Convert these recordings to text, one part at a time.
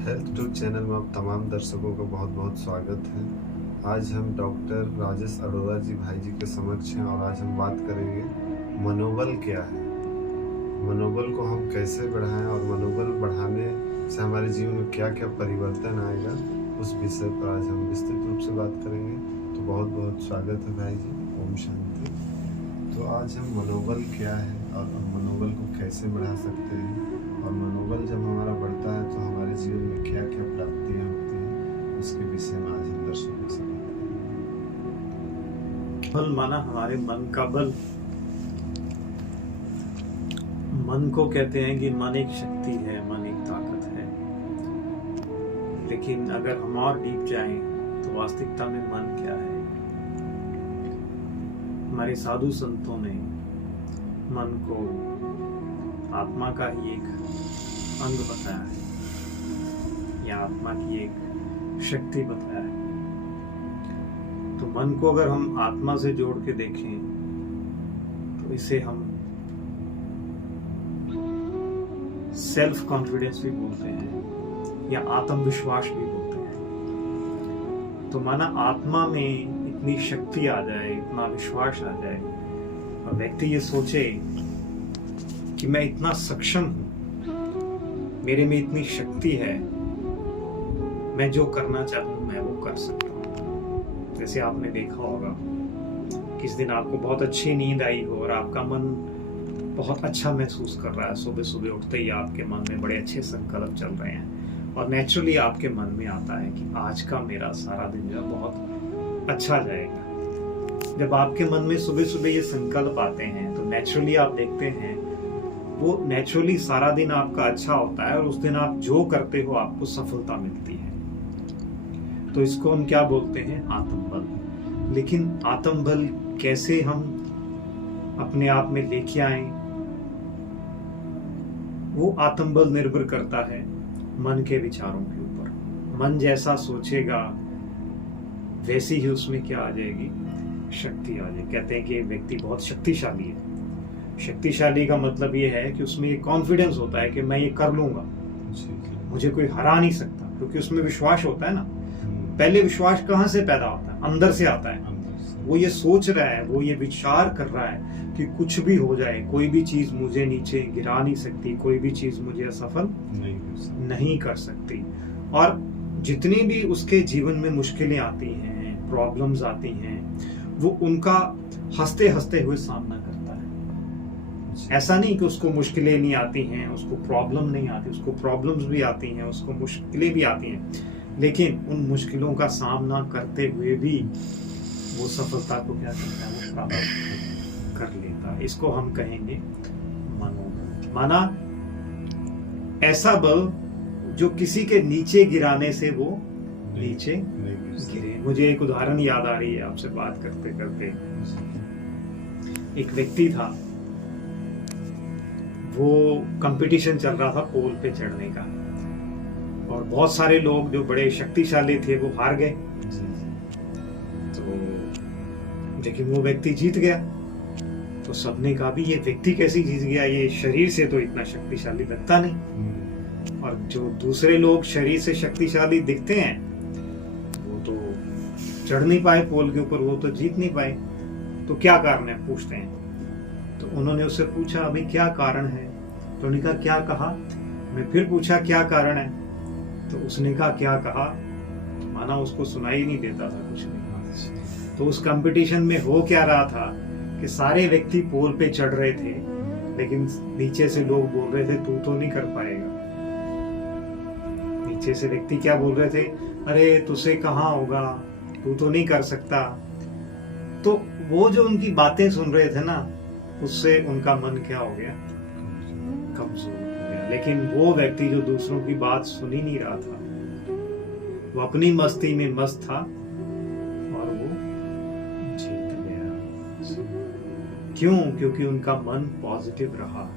Health टूक channel में आप तमाम दर्शकों का बहुत बहुत स्वागत है। आज हम डॉक्टर राजेश अरोड़ा जी भाई जी के समक्ष हैं और आज हम बात करेंगे मनोबल क्या है, मनोबल को हम कैसे बढ़ाएं और मनोबल बढ़ाने से हमारे जीवन में क्या क्या परिवर्तन आएगा, उस विषय पर आज हम विस्तृत रूप से बात करेंगे। तो बहुत बहुत स्वागत है भाई जी। ओम शांति। तो आज हम मनोबल क्या है और हम मनोबल को कैसे बढ़ा सकते हैं और मनोबल जब हमारा बढ़ता है तो हमारे जीवन में क्या क्या प्राप्तियां होती हैं, उसके विषय में आज हम दर्शकों से बात करेंगे। बल माना हमारे मन का बल। मन को कहते हैं कि मन एक शक्ति है, मन एक ताकत है। लेकिन अगर हम और डीप जाएं तो वास्तविकता में मन क्या है? हमारे साधु संतों ने मन को आत्मा का ही एक अंग बताया है या आत्मा की एक शक्ति बताया है। तो मन को अगर हम आत्मा से जोड़ के देखें तो इसे हम सेल्फ कॉन्फिडेंस भी बोलते हैं या आत्मविश्वास भी बोलते हैं। तो माना आत्मा में इतनी शक्ति आ जाए, इतना विश्वास आ जाए और व्यक्ति ये सोचे कि मैं इतना सक्षम हूं, मेरे में इतनी शक्ति है, मैं जो करना चाहूं मैं वो कर सकता हूं। जैसे आपने देखा होगा किस दिन आपको बहुत अच्छी नींद आई हो और आपका मन बहुत अच्छा महसूस कर रहा है, सुबह सुबह उठते ही आपके मन में बड़े अच्छे संकल्प चल रहे हैं और नेचुरली आपके मन में आता है कि आज का मेरा सारा दिन जो बहुत अच्छा जाएगा। जब आपके मन में सुबह सुबह ये संकल्प आते हैं तो नेचुरली आप देखते हैं वो नेचुरली सारा दिन आपका अच्छा होता है और उस दिन आप जो करते हो आपको सफलता मिलती है। तो इसको हम क्या बोलते हैं? आत्मबल। लेकिन आत्मबल कैसे हम अपने आप में लेके आए? वो आत्मबल निर्भर करता है मन के विचारों के ऊपर। मन जैसा सोचेगा वैसी ही उसमें क्या आ जाएगी? शक्ति आ जाएगी। कहते हैं कि एक व्यक्ति बहुत शक्तिशाली है। शक्तिशाली का मतलब ये है कि उसमें ये कॉन्फिडेंस होता है कि मैं ये कर लूंगा, मुझे कोई हरा नहीं सकता, क्योंकि उसमें विश्वास होता है ना। पहले विश्वास कहाँ से पैदा होता है? अंदर से आता है। वो ये सोच रहा है, वो ये विचार कर रहा है कि कुछ भी हो जाए, कोई भी चीज मुझे नीचे गिरा नहीं सकती, कोई भी चीज मुझे असफल नहीं कर सकती। और जितनी भी उसके जीवन में मुश्किलें आती हैं, प्रॉब्लम्स आती हैं, वो उनका हंसते हंसते हुए सामना करता है। ऐसा नहीं कि उसको मुश्किलें नहीं आती हैं, उसको प्रॉब्लम नहीं आती, उसको प्रॉब्लम्स भी आती हैं, उसको मुश्किलें भी आती हैं, लेकिन उन मुश्किलों का सामना करते हुए भी वो सफलता को क्या करता है? वो प्राप्त कर लेता है। इसको हम कहेंगे मनोबल। माना ऐसा बल जो किसी के नीचे गिराने से वो नीचे गिरे। मुझे एक उदाहरण याद आ रही है आपसे बात करते करते। एक व्यक्ति था, वो कंपटीशन चल रहा था पोल पे चढ़ने का और बहुत सारे लोग जो बड़े शक्तिशाली थे वो हार गए। तो लेकिन वो व्यक्ति जीत गया। तो सबने कहा भी ये व्यक्ति कैसे जीत गया, ये शरीर से तो इतना शक्तिशाली लगता नहीं। और जो दूसरे लोग शरीर से शक्तिशाली दिखते हैं वो तो चढ़ नहीं पाए पोल के ऊपर, वो तो जीत नहीं पाए। तो क्या कारण है पूछते हैं। तो उन्होंने उससे पूछा अभी क्या कारण है? तो उन्होंने कहा क्या कहा? मैं फिर पूछा क्या कारण है? तो उसने कहा क्या कहा? माना उसको सुनाई नहीं देता था कुछ नहीं। तो उस कंपटीशन में हो क्या रहा था कि सारे व्यक्ति पोल पे चढ़ रहे थे, लेकिन नीचे से लोग बोल रहे थे तू तो नहीं कर पाएगा। नीचे से व्यक्ति क्या बोल रहे थे? अरे तुझसे कहाँ होगा, तू तो नहीं कर सकता। तो वो जो उनकी बातें सुन रहे थे ना, उससे उनका मन क्या हो गया? कमजोर हो गया। लेकिन वो व्यक्ति जो दूसरों की बात सुन ही नहीं रहा था, वो अपनी मस्ती में मस्त था और वो जीत गया। क्यों? क्योंकि उनका मन पॉजिटिव रहा,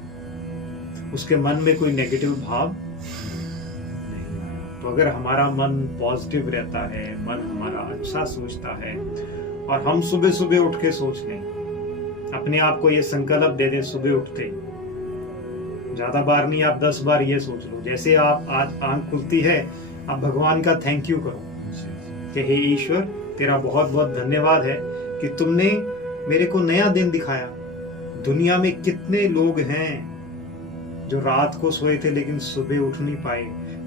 उसके मन में कोई नेगेटिव भाव नहीं आया। तो अगर हमारा मन पॉजिटिव रहता है, मन हमारा अच्छा सोचता है और हम सुबह सुबह उठ के सोच लें, अपने आप को ये संकल्प दे दें सुबह उठते ज्यादा बार नहीं, आप 10 बार ये सोच लो। जैसे आप आज आंख खुलती है, आप भगवान का थैंक यू करो कि हे ईश्वर, तेरा बहुत बहुत धन्यवाद है कि तुमने मेरे को नया दिन दिखाया। दुनिया में कितने लोग हैं जो रात को सोए थे लेकिन सुबह उठ नहीं पाए।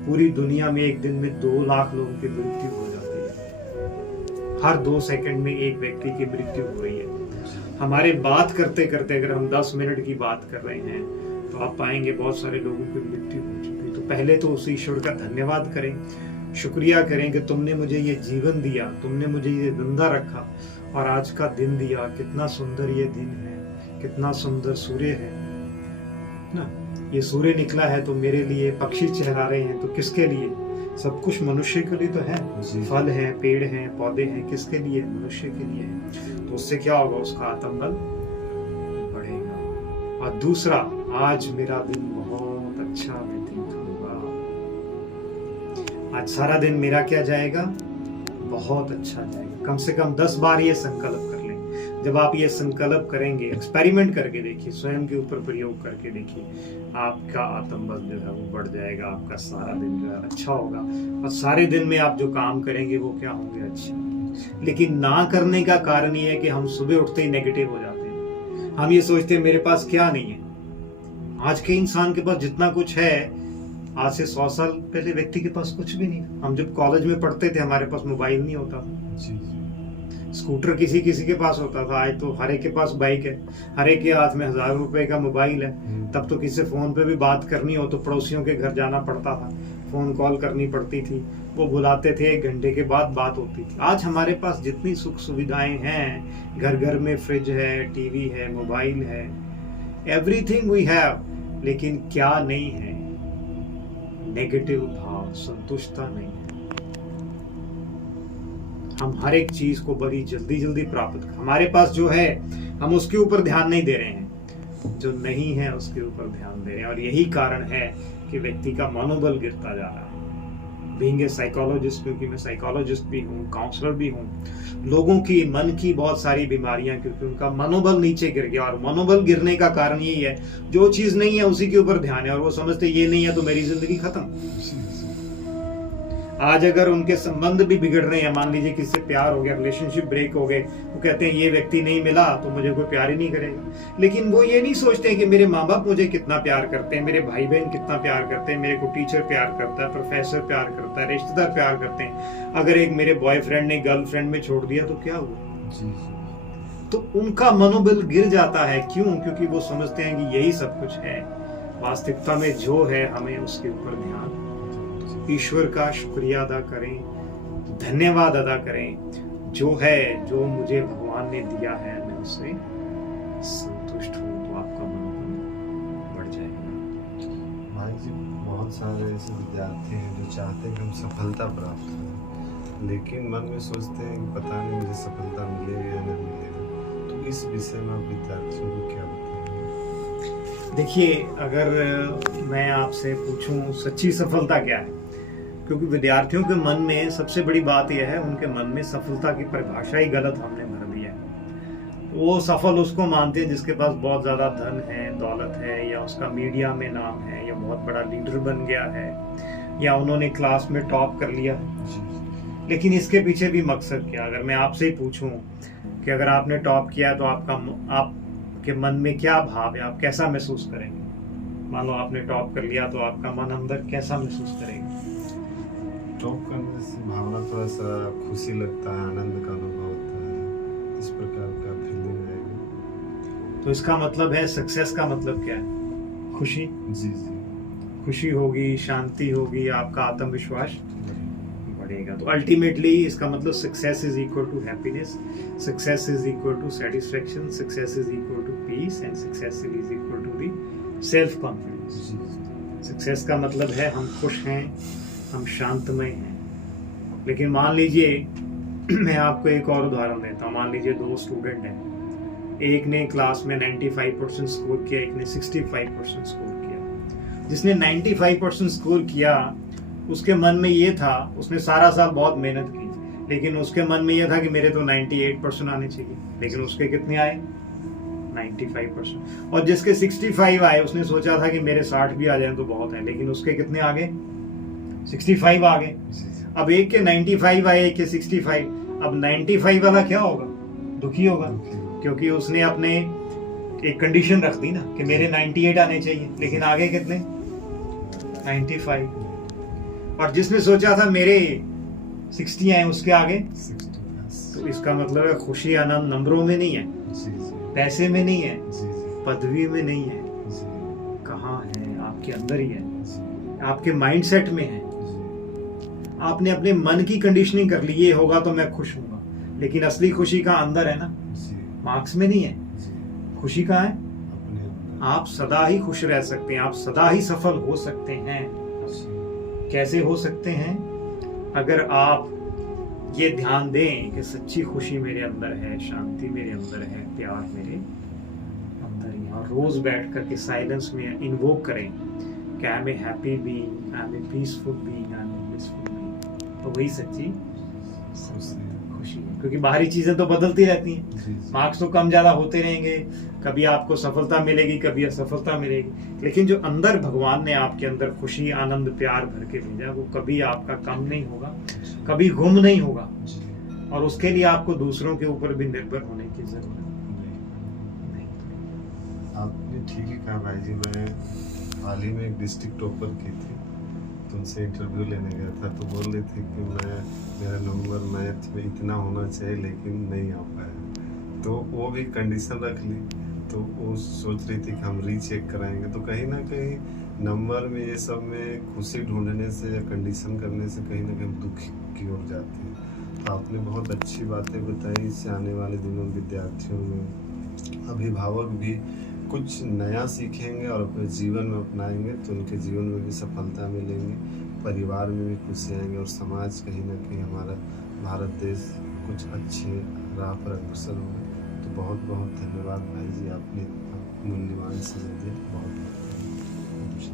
पूरी दुनिया में एक दिन में 2 लाख लोगों की मृत्यु हो जाती है। हर 2 सेकंड में एक व्यक्ति की मृत्यु हो रही है। हमारे बात करते करते अगर हम 10 मिनट की बात कर रहे हैं तो आप पाएंगे बहुत सारे लोगों की मृत्यु हो चुकी है। तो पहले तो उस ईश्वर का धन्यवाद करें, शुक्रिया करें कि तुमने मुझे ये जीवन दिया, तुमने मुझे ये जिंदा रखा और आज का दिन दिया। कितना सुंदर ये दिन है, कितना सुंदर सूर्य है ना। ये सूर्य निकला है तो मेरे लिए, पक्षी चहरा रहे हैं तो किसके लिए? सब कुछ मनुष्य के लिए तो है। फल हैं, पेड़ हैं, पौधे हैं, किसके लिए? मनुष्य के लिए है। तो उससे क्या होगा? उसका आत्मबल बढ़ेगा। और दूसरा, आज मेरा दिन बहुत अच्छा व्यतीत होगा। आज सारा दिन मेरा क्या जाएगा? बहुत अच्छा जाएगा। कम से कम 10 बार ये संकल्प कर लें। जब आप ये संकल्प करेंगे, एक्सपेरिमेंट करके देखिए, स्वयं के ऊपर प्रयोग करके देखिए, आपका आत्मबल जो है वो बढ़ जाएगा। आपका सारा दिन जो है अच्छा होगा और सारे दिन में आप जो काम करेंगे वो क्या होंगे? अच्छे। लेकिन ना करने का कारण ये है कि हम सुबह उठते ही नेगेटिव हो जाते हैं। हम ये सोचते हैं मेरे पास क्या नहीं है। आज के इंसान के पास जितना कुछ है, आज से 100 साल पहले व्यक्ति के पास कुछ भी नहीं था। हम जब कॉलेज में पढ़ते थे हमारे पास मोबाइल नहीं होता था। स्कूटर किसी किसी के पास होता था। आज तो हर एक के पास बाइक है, हर एक के हाथ में 1000 रुपए का मोबाइल है। तब तो किसी से फोन पे भी बात करनी हो तो पड़ोसियों के घर जाना पड़ता था, फोन कॉल करनी पड़ती थी, वो बुलाते थे, 1 घंटे के बाद बात होती थी। आज हमारे पास जितनी सुख सुविधाएं हैं, घर घर में फ्रिज है, टीवी है, मोबाइल है, एवरीथिंग वी हैव, लेकिन क्या नहीं है? नेगेटिव भाव, संतुष्टता नहीं है। हम हर एक चीज को बड़ी जल्दी जल्दी प्राप्त कर, हमारे पास जो है हम उसके ऊपर ध्यान नहीं दे रहे हैं, जो नहीं है उसके ऊपर ध्यान दे रहे हैं। और यही कारण है कि व्यक्ति का मनोबल गिरता जा रहा है। बीइंग ए साइकोलॉजिस्ट, क्योंकि मैं साइकोलॉजिस्ट भी हूँ, काउंसलर भी हूँ, लोगों की मन की बहुत सारी बीमारियां, क्योंकि उनका मनोबल नीचे गिर गया। और मनोबल गिरने का कारण यही है, जो चीज नहीं है उसी के ऊपर ध्यान है और वो समझते ये नहीं है तो मेरी जिंदगी खत्म। आज अगर उनके संबंध भी बिगड़ रहे हैं, मान लीजिए किसी से प्यार हो गया, रिलेशनशिप ब्रेक हो गए, वो कहते हैं ये व्यक्ति नहीं मिला तो मुझे कोई प्यार ही नहीं करेगा। लेकिन वो ये नहीं सोचते कि मेरे माँ बाप मुझे कितना प्यार करते हैं, मेरे भाई बहन कितना प्यार करते हैं, मेरे को टीचर प्यार करता है, प्रोफेसर प्यार करता है, रिश्तेदार प्यार करते हैं। अगर एक मेरे बॉयफ्रेंड ने गर्लफ्रेंड में छोड़ दिया तो क्या हुआ? तो उनका मनोबल गिर जाता है। क्यों? क्योंकि वो समझते हैं कि यही सब कुछ है। वास्तविकता में जो है, हमें उसके ऊपर ध्यान, ईश्वर का शुक्रिया अदा करें, धन्यवाद अदा करें। जो है, जो मुझे भगवान ने दिया है, मैं उससे संतुष्ट हूँ, तो आपका मनोबल बढ़ जाएगा। भाई जी, बहुत सारे ऐसे विद्यार्थी हैं जो चाहते हैं कि हम सफलता प्राप्त करें, लेकिन मन में सोचते हैं कि पता नहीं मुझे सफलता मिलेगी या नहीं मिलेगी। तो इस विषय में आप विद्यार्थियों को क्या बताएंगे? देखिए, अगर मैं आपसे पूछूं सच्ची सफलता क्या है, क्योंकि विद्यार्थियों के मन में सबसे बड़ी बात यह है, उनके मन में सफलता की परिभाषा ही गलत हमने भर दी है। वो सफल उसको मानते हैं जिसके पास बहुत ज्यादा धन है, दौलत है, या उसका मीडिया में नाम है, या बहुत बड़ा लीडर बन गया है, या उन्होंने क्लास में टॉप कर लिया। लेकिन इसके पीछे भी मकसद क्या? अगर मैं आपसे ही पूछूं कि अगर आपने टॉप किया तो आपके मन में क्या भाव है, आप कैसा महसूस करेंगे? मान लो आपने टॉप कर लिया तो आपका मन अंदर कैसा महसूस करेगा? टॉप करने से भावना थोड़ा सा खुशी लगता है, आनंद का अनुभव होता है, इस प्रकार का फीलिंग आएगी। तो इसका मतलब है, सक्सेस का मतलब क्या है? खुशी। जी जी, खुशी होगी, शांति होगी, आपका आत्मविश्वास बढ़ेगा। तो अल्टीमेटली इसका मतलब success is equal to happiness, success is equal to satisfaction, success is equal to peace and success is equal to the self confidence. Success का मतलब है हम खुश हैं, हम शांतमय हैं। लेकिन मान लीजिए, मैं आपको एक और उदाहरण देता हूँ। मान लीजिए 2 स्टूडेंट हैं, एक ने क्लास में 95% स्कोर किया, एक ने 65% स्कोर किया। जिसने 95% स्कोर किया, उसके मन में ये था, उसने सारा साल बहुत मेहनत की, लेकिन उसके मन में ये था कि मेरे तो 98% आने चाहिए। लेकिन उसके कितने आए? 95%। और जिसके 65 आए उसने सोचा था कि मेरे 60 भी आ जाए तो बहुत है, लेकिन उसके कितने आ गए? 65 आ गए। अब एक के 95 आए, एक के 65। अब 95 वाला क्या होगा? दुखी होगा, क्योंकि उसने अपने एक कंडीशन रख दी ना कि मेरे 98 आने चाहिए, लेकिन आगे कितने? 95। और जिसने सोचा था मेरे 60 आए उसके आगे 60+। तो इसका मतलब है खुशी आनंद नंबरों में नहीं है, पैसे में नहीं है, पदवी में नहीं है, कहाँ है? आपके अंदर ही है, आपके माइंडसेट में है। आपने अपने मन की कंडीशनिंग कर ली, ये होगा तो मैं खुश हूंगा, लेकिन असली खुशी का अंदर है ना, मार्क्स में नहीं है। खुशी कहाँ है? आप सदा ही खुश रह सकते हैं, आप सदा ही सफल हो सकते हैं। कैसे हो सकते हैं? अगर आप ये ध्यान दें कि सच्ची खुशी मेरे अंदर है, शांति मेरे अंदर है, प्यार मेरे अंदर ही है, और रोज बैठ करके साइलेंस में इन्वोक करें कि I am a happy being, I am a peaceful being, I am a blissful being, तो वही सच्ची खुशी है। क्योंकि बाहरी चीजें तो बदलती रहती हैं, मार्क्स तो कम ज्यादा होते रहेंगे, कभी आपको सफलता मिलेगी, कभी असफलता मिलेगी, लेकिन जो अंदर भगवान ने आपके अंदर खुशी आनंद प्यार भर के भेजा वो कभी आपका कम नहीं होगा, कभी गुम नहीं होगा। और उसके लिए आपको दूसरों के ऊपर भी निर्भर होने की जरूरत नहीं। आपने ठीक ही कहा भाई जी। मैं हाल ही में एक डिस्ट्रिक्ट टॉपर की थी, तो उनसे इंटरव्यू लेने गया था, तो बोल रही थी कि मेरा नंबर मैथ में इतना होना चाहिए लेकिन नहीं आ पाया। तो वो भी कंडीशन रख ली, तो वो सोच रही थी कि हम रीचेक कराएंगे। तो कहीं ना कहीं नंबर में ये सब में खुशी ढूंढने से या कंडीशन करने से कहीं ना कहीं दुख की ओर जाते हैं। तो आपने बहुत अच्छी बातें बताई। इससे आने वाले दिनों में विद्यार्थियों में अभिभावक भी कुछ नया सीखेंगे और अपने जीवन में अपनाएंगे तो उनके जीवन में भी सफलता मिलेंगी, परिवार में भी खुशी आएंगे और समाज कहीं ना कहीं हमारा भारत देश कुछ अच्छे राह पर अग्रसर होगा। तो बहुत बहुत धन्यवाद भाई जी, आपने मूल्यवान समय दिया। बहुत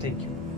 थैंक यू।